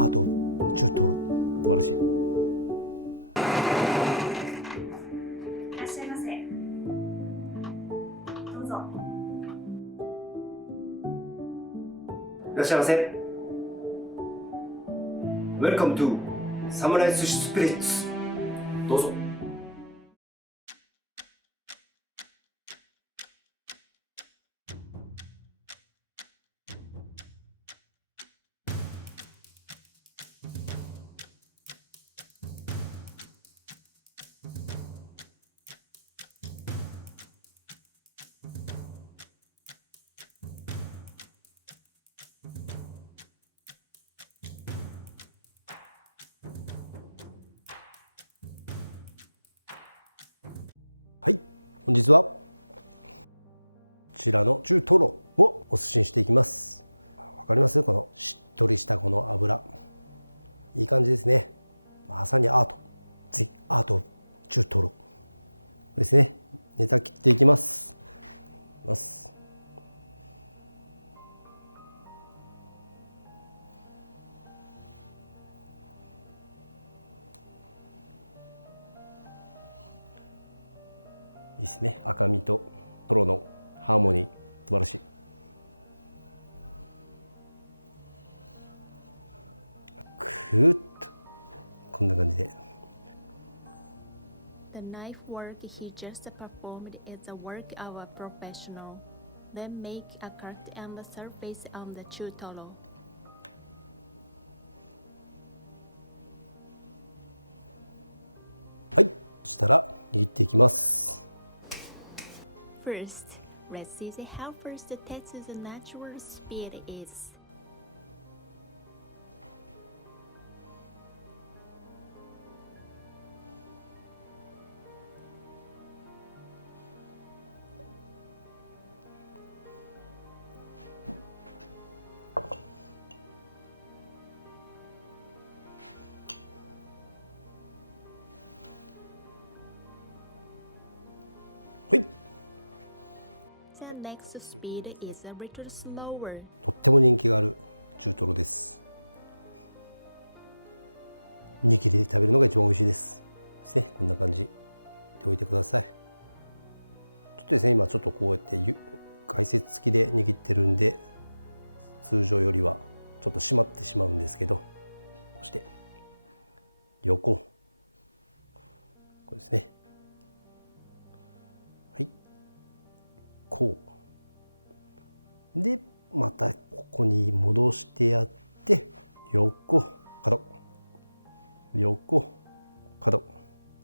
アート中トロ、素晴らしい。いらっしゃいませ。どうぞ。いらっしゃいませ。Welcome to サムライ寿司スピリッツ。どうぞ。はい、本日はこちらの中トロをお寿司にしていきます。わかります？このしっとりしたこの脂、いい感じですね。まさにアート、The Art of 中トロですね。ネタ切っていきます。いいですね。赤身とトロのハーモニー、素晴らしい。くーっとこんな感じで。The knife work he just performed is the work of a professional. Then make a cut on the surface of the chutoro. はい、そしたら握っていきます。First, let's see how first Tetsu's natural speed is. The next speed is a little slower. とっても人気がある中トロです。握りで食べるのが一番美味しいです。ですね、こんな感じでおいてください。ちょっとですね、今ちょっとこうやって解説付きで握ってるんで、通常よりはちょっと締まってしまうんですけど、そして横、これですね。はい、こうでまたここに戻してやって、横角横角。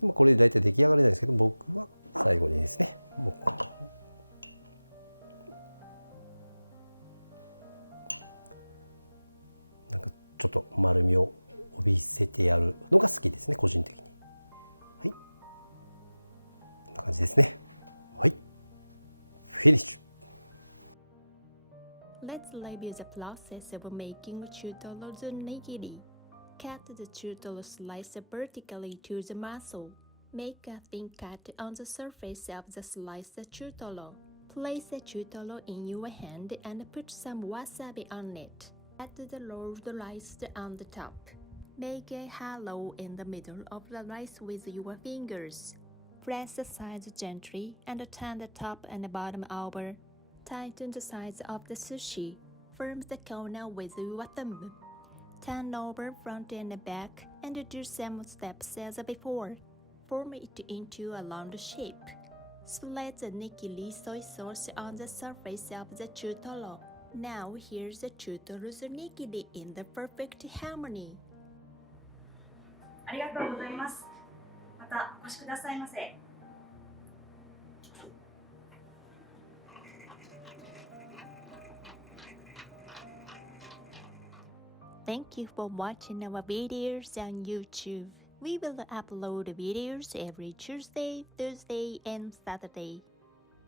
でもこれで大体出来上がりなんですけど、僕は最後にですね、もうなんかちょっと丸みを帯びせてやるのが好きですね、個人的に。はい、こんな感じですね。はい、フィニッシュ。Let's review the process of making chutoro nigiri. Cut the chutoro slice vertically to the muscle. Make a thin cut on the surface of the sliced chutoro. Place the chutoro in your hand and put some wasabi on it. Add the rolled rice on the top. Make a hollow in the middle of the rice with your fingers. Press the sides gently and turn the top and bottom over. Tighten the sides of the sushi. Form the corner with your thumb. Turn over front and back and do same steps as before. Form it into a round shape. Spread the nigiri soy sauce on the surface of the chutoro. Now here's the chutoro's nigiri in the perfect harmony. ありがとうございます。またお越しくださいませ。Thank you for watching our videos on YouTube. We will upload videos every Tuesday, Thursday, and Saturday.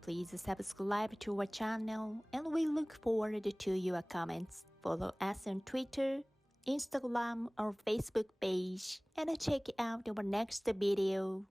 Please subscribe to our channel and we look forward to your comments. Follow us on Twitter, Instagram, or Facebook page and check out our next video.